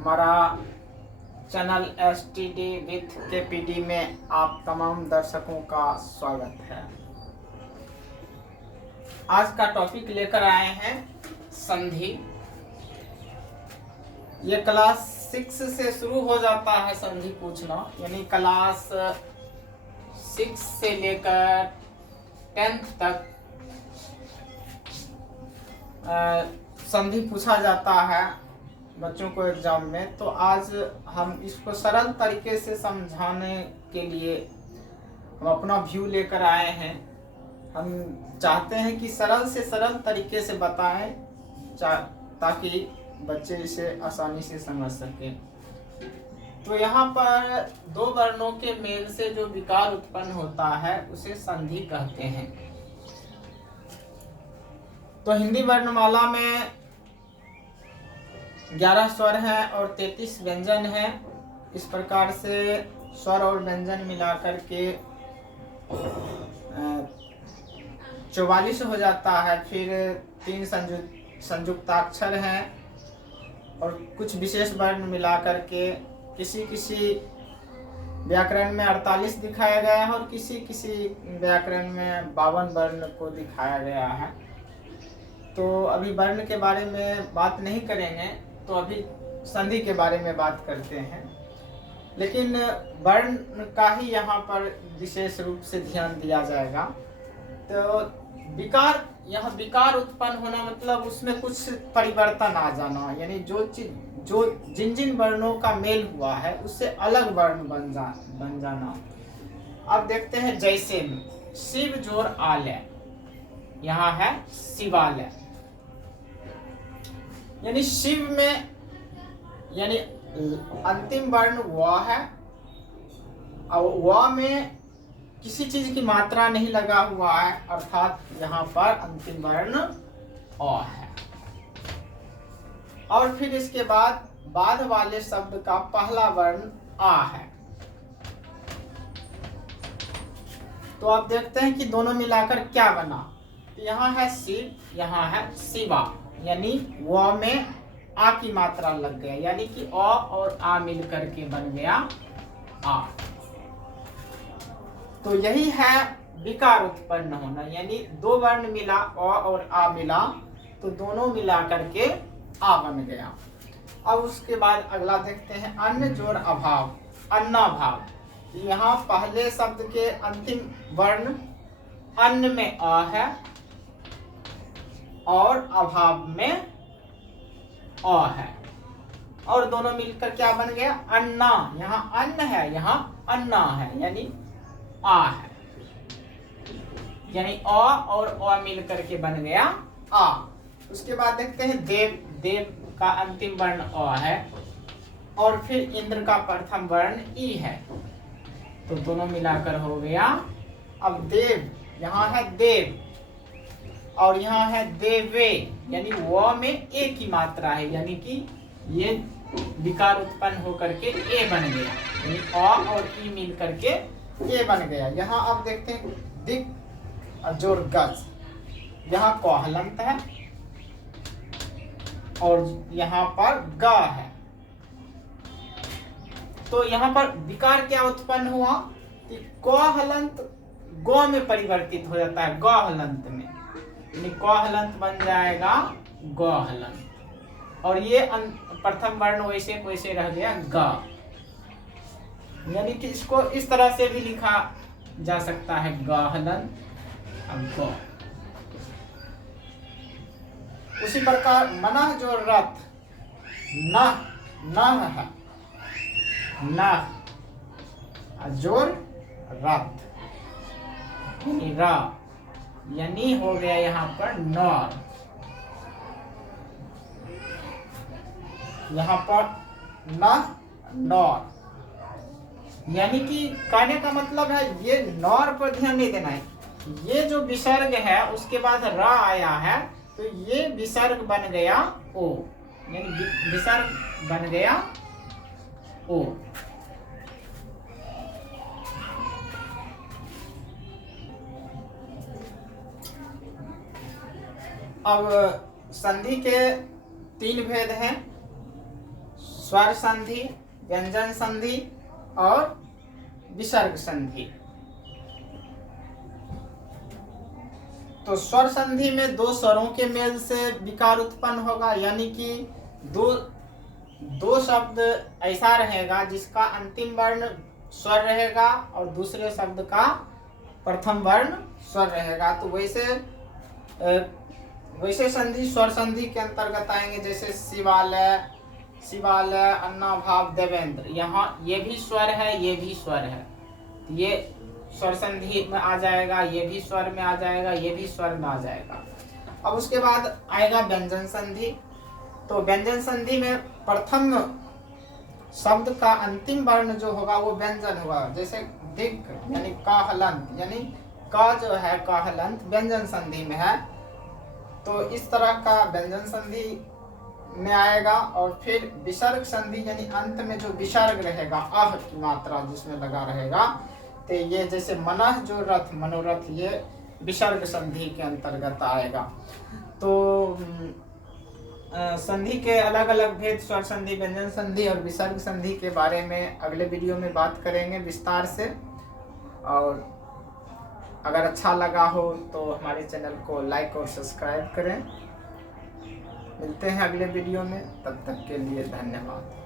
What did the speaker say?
हमारा channel STD with KPD में आप तमाम दर्शकों का स्वागत है। आज का टॉपिक लेकर आए हैं संधि। ये क्लास 6 से शुरू हो जाता है संधि पूछना, यानी क्लास 6 से लेकर 10th तक संधि पूछा जाता है बच्चों को एग्जाम में। तो आज हम इसको सरल तरीके से समझाने के लिए हम अपना व्यू लेकर आए हैं। हम चाहते हैं कि सरल से सरल तरीके से बताएं ताकि बच्चे इसे आसानी से समझ सकें। तो यहाँ पर दो वर्णों के मेल से जो विकार उत्पन्न होता है उसे संधि कहते हैं। तो हिंदी वर्णमाला में 11 स्वर हैं और 33 व्यंजन हैं। इस प्रकार से स्वर और व्यंजन मिलाकर के 44 हो जाता है। फिर 3 संयुक्ताक्षर हैं और कुछ विशेष वर्ण मिलाकर के किसी व्याकरण में 48 दिखाया गया है और किसी व्याकरण में 52 वर्ण को दिखाया गया है। तो अभी वर्ण के बारे में बात नहीं करेंगे, तो अभी संधि के बारे में बात करते हैं। लेकिन वर्ण का ही यहाँ पर विशेष रूप से ध्यान दिया जाएगा। तो विकार, यहाँ विकार उत्पन्न होना मतलब उसमें कुछ परिवर्तन आ जाना, यानी जो जिन वर्णों का मेल हुआ है उससे अलग वर्ण बन जाना। अब देखते हैं, जैसे शिव जोर आलय, यहाँ है शिवालय, यानी शिव में यानी अंतिम वर्ण व है और व में किसी चीज की मात्रा नहीं लगा हुआ है, अर्थात यहाँ पर अंतिम वर्ण अ है। और फिर इसके बाद वाले शब्द का पहला वर्ण आ है। तो आप देखते हैं कि दोनों मिलाकर क्या बना। तो यहाँ है शिव, यहाँ है शिवा, यानी व में आ की मात्रा लग गया, यानी कि अ और आ मिलकर के बन गया आ। तो यही है विकार उत्पन्न होना, यानी दो वर्ण मिला, अ और आ मिला, तो दोनों मिला करके आ बन गया। अब उसके बाद अगला देखते हैं, अन्न जोड़ अभाव, अन्नाभाव। यहाँ पहले शब्द के अंतिम वर्ण अन्न में अ है और अभाव में अ है, और दोनों मिलकर क्या बन गया, अन्ना। यहाँ अन्न है, यहाँ अन्ना है, यानी आ है, यानी अ और अ मिलकर के बन गया आ। उसके बाद देखते हैं देव, देव का अंतिम वर्ण अ है और फिर इंद्र का प्रथम वर्ण ई है, तो दोनों मिलाकर हो गया। अब देव, यहाँ है देव और यहाँ है देवे, यानी व में ए की मात्रा है, यानी कि ये विकार उत्पन्न होकर के ए बन गया, यानी अ और ई मिल करके ए बन गया। यहाँ अब देखते हैं दिक जोर गज, यहाँ क हलंत है और यहाँ पर ग है। तो यहाँ पर विकार क्या उत्पन्न हुआ कि क हलंत ग में परिवर्तित हो जाता है, ग हलंत में, यानी क हलंत बन जाएगा ग हलंत, और ये प्रथम वर्ण वैसे वैसे रह गया ग, यानी कि इसको इस तरह से भी लिखा जा सकता है, ग हलंत ग। उसी प्रकार मनः जो रथ, न है, न जोर रथ, यानी हो गया यहाँ पर नौर। यहाँ पर नौर, यानी कि कहने का मतलब है ये नौर पर ध्यान नहीं देना है। ये जो विसर्ग है उसके बाद र आया है, तो ये विसर्ग बन गया ओ, यानी विसर्ग बन गया ओ। अब संधि के 3 भेद हैं, स्वर संधि, व्यंजन संधि और विसर्ग संधि। तो स्वर संधि में दो स्वरों के मेल से विकार उत्पन्न होगा, यानी कि दो शब्द ऐसा रहेगा जिसका अंतिम वर्ण स्वर रहेगा और दूसरे शब्द का प्रथम वर्ण स्वर रहेगा। तो वैसे संधि स्वर संधि के अंतर्गत आएंगे, जैसे शिवालय, शिवालय, अन्नाभाव, देवेंद्र। यहाँ ये भी स्वर है, ये भी स्वर है, ये स्वर संधि में आ जाएगा, ये भी स्वर में आ जाएगा, ये भी स्वर में आ जाएगा। अब उसके बाद आएगा व्यंजन संधि। तो व्यंजन संधि में प्रथम शब्द का अंतिम वर्ण जो होगा वो व्यंजन होगा, जैसे दिग यानी का हलंत, यानी का जो है का हलंत व्यंजन संधि में है। तो इस तरह का व्यंजन संधि में आएगा। और फिर विसर्ग संधि यानी अंत में जो विसर्ग रहेगा, अह की मात्रा जिसमें लगा रहेगा, तो ये जैसे मनः जो रथ, मनोरथ, ये विसर्ग संधि के अंतर्गत आएगा। तो संधि के अलग अलग भेद, स्वर संधि, व्यंजन संधि और विसर्ग संधि के बारे में अगले वीडियो में बात करेंगे विस्तार से। और अगर अच्छा लगा हो तो हमारे चैनल को लाइक और सब्सक्राइब करें। मिलते हैं अगले वीडियो में, तब तक के लिए धन्यवाद।